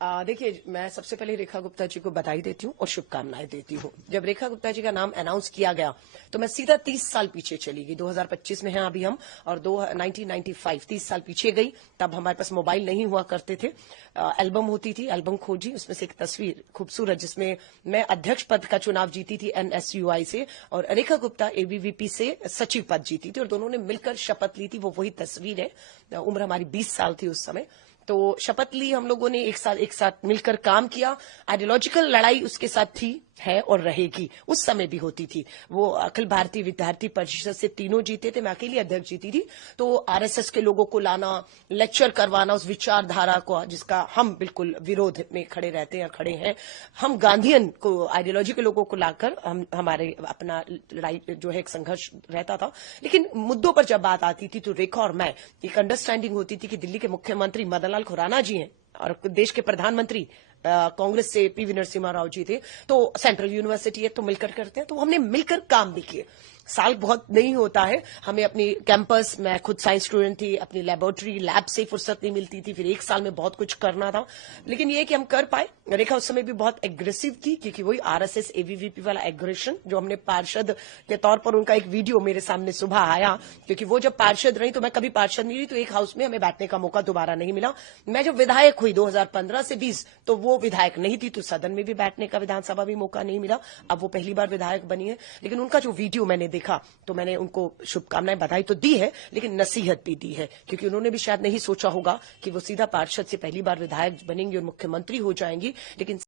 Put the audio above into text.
देखिए, मैं सबसे पहले रेखा गुप्ता जी को बधाई देती हूँ और शुभकामनाएं देती हूँ। जब रेखा गुप्ता जी का नाम अनाउंस किया गया तो मैं सीधा 30 साल पीछे चली गई। 2025 में हैं अभी हम, और 1995 30 साल पीछे गई। तब हमारे पास मोबाइल नहीं हुआ करते थे। एल्बम होती थी, एल्बम खोजी, उसमें से एक तस्वीर खूबसूरत जिसमें मैं अध्यक्ष पद का चुनाव जीती थी NSUI से, और रेखा गुप्ता ABVP से सचिव पद जीती थी, और दोनों ने मिलकर शपथ ली थी। वो वही तस्वीर है। उम्र हमारी 20 साल थी उस समय। तो शपथ ली हम लोगों ने, एक साथ मिलकर काम किया। आइडियोलॉजिकल लड़ाई उसके साथ थी, है और रहेगी। उस समय भी होती थी। वो अखिल भारतीय विद्यार्थी परिषद से तीनों जीते थे, मैं अकेली अध्यक्ष जीती थी। तो RSS के लोगों को लाना, लेक्चर करवाना उस विचारधारा को, जिसका हम बिल्कुल विरोध में खड़े रहते हैं, खड़े हैं। हम गांधीयन को, आइडियोलॉजी के लोगों को लाकर हमारे अपना लड़ाई जो है, एक संघर्ष रहता था। लेकिन मुद्दों पर जब बात आती थी तो रेखा और मैं, एक अंडरस्टैंडिंग होती थी कि दिल्ली के मुख्यमंत्री मदन लाल खुराना जी हैं और देश के प्रधानमंत्री कांग्रेस से PV नरसिम्हा राव जी थे, तो सेंट्रल यूनिवर्सिटी है तो मिलकर करते हैं। तो हमने मिलकर काम भी किए। साल बहुत नहीं होता है, हमें अपनी कैंपस, मैं खुद साइंस स्टूडेंट थी, अपनी लेबोरेटरी लैब से फुर्सत नहीं मिलती थी। फिर एक साल में बहुत कुछ करना था, लेकिन ये कि हम कर पाए। रेखा उस समय भी बहुत एग्रेसिव थी, क्योंकि वही RSS ABVP वाला एग्रेशन जो हमने पार्षद के तौर पर, उनका एक वीडियो मेरे सामने सुबह आया, क्योंकि वो जब पार्षद रही, तो मैं कभी पार्षद नहीं रही, तो एक हाउस में हमें बैठने का मौका दोबारा नहीं मिला। मैं जब विधायक हुई 2015 से 20, तो वो विधायक नहीं थी, तो सदन में भी बैठने का, विधानसभा भी मौका नहीं मिला। अब वो पहली बार विधायक बनी है। लेकिन उनका जो वीडियो मैंने देखा, तो मैंने उनको शुभकामनाएं, बधाई तो दी है, लेकिन नसीहत भी दी है, क्योंकि उन्होंने भी शायद नहीं सोचा होगा कि वो सीधा पार्षद से पहली बार विधायक बनेंगी और मुख्यमंत्री हो जाएंगी। लेकिन